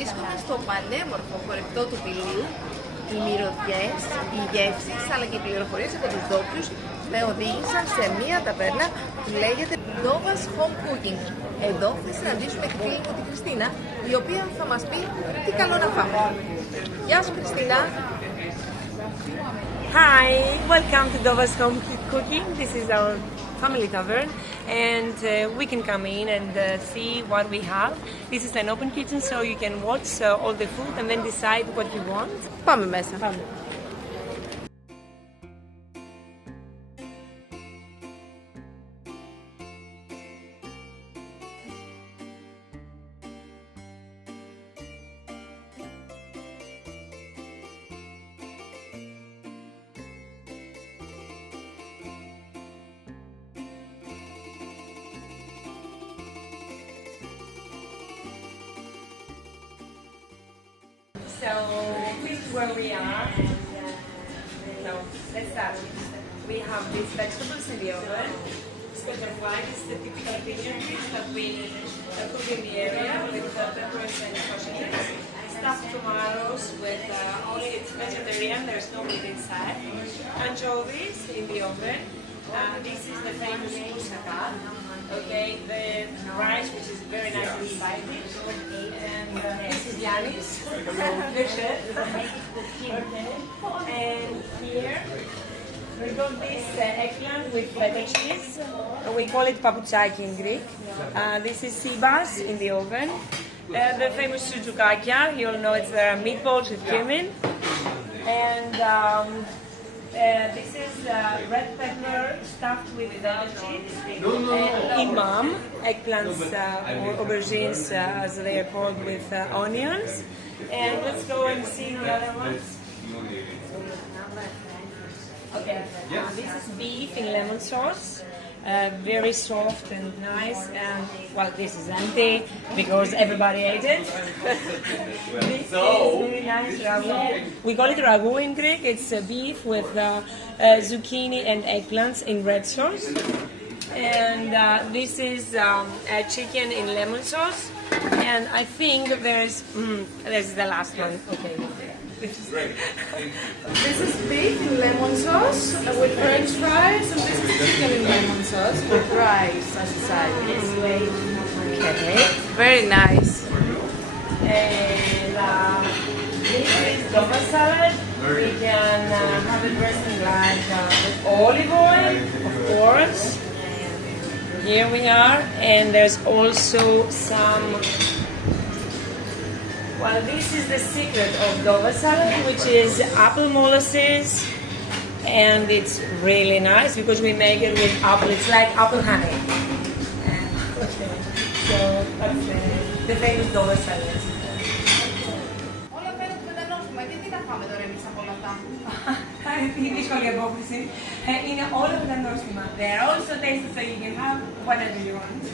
Βρίσκομαι στο πανέμορφο χορευτό του Πηλιου. Οι μυρωδιές, οι γεύσεις αλλά και οι πληροφορίες από τους ντόπιους με οδήγησαν σε μία ταβέρνα που λέγεται DOVAS HOME COOKING. Εδώ θα συναντήσουμε τη φίλη μου τη Χριστίνα, η οποία θα μας πει τι καλό να φάμε. Γεια σου Χριστίνα! Hi, welcome to DOVAS HOME COOKIng. This is our family tavern, and we can come in and see what we have. This is an open kitchen, so you can watch all the food and then decide what you want. Πάμε μέσα. Πάμε. So this is where we are, and so let's start. We have these vegetables in the oven. Square of white is the typical Piliu dish that we cook in the area with peppers and sausages. Stuffed tomatoes with only it's vegetarian. There's no meat inside. Anchovies in the oven. This is the famous moussaka. Okay, the rice, which is very nice and spicy, and this is Giannis, the chef. Okay, and here we got this eggplant with feta cheese. We call it papuchaki in Greek. This is sea bass in the oven. The famous sujukakia, you all know it's meatballs with cumin, and this is red pepper stuffed with feta cheese, imam, eggplants or aubergines as they are called, with onions. And let's go and see the other ones. Okay, this is beef in lemon sauce. Very soft and nice, and well, this is empty because everybody ate it. This is very nice ragu. We call it ragu in Greek. It's beef with zucchini and eggplants in red sauce. And this is chicken in lemon sauce. And I think there's the last one. Okay. This is beef in lemon sauce with French fries, and this is chicken in lemon sauce with rice as a side. Okay, very nice. And this is DOVAS salad. We can have it dressing like with olive oil, of course. Here we are, and there's also some. Well, this is the secret of DOVAS salad, which is apple molasses, and it's really nice because we make it with apple. It's like apple honey. Okay. So that's the famous DOVAS salad. Όλα φαίνονται πεντανόστιμα. Και τι θα φάμε τώρα εμείς από όλα αυτά? Είναι δύσκολη απόφαση. Είναι όλα πεντανόστιμα. They're also tasty, so you can have whatever you want.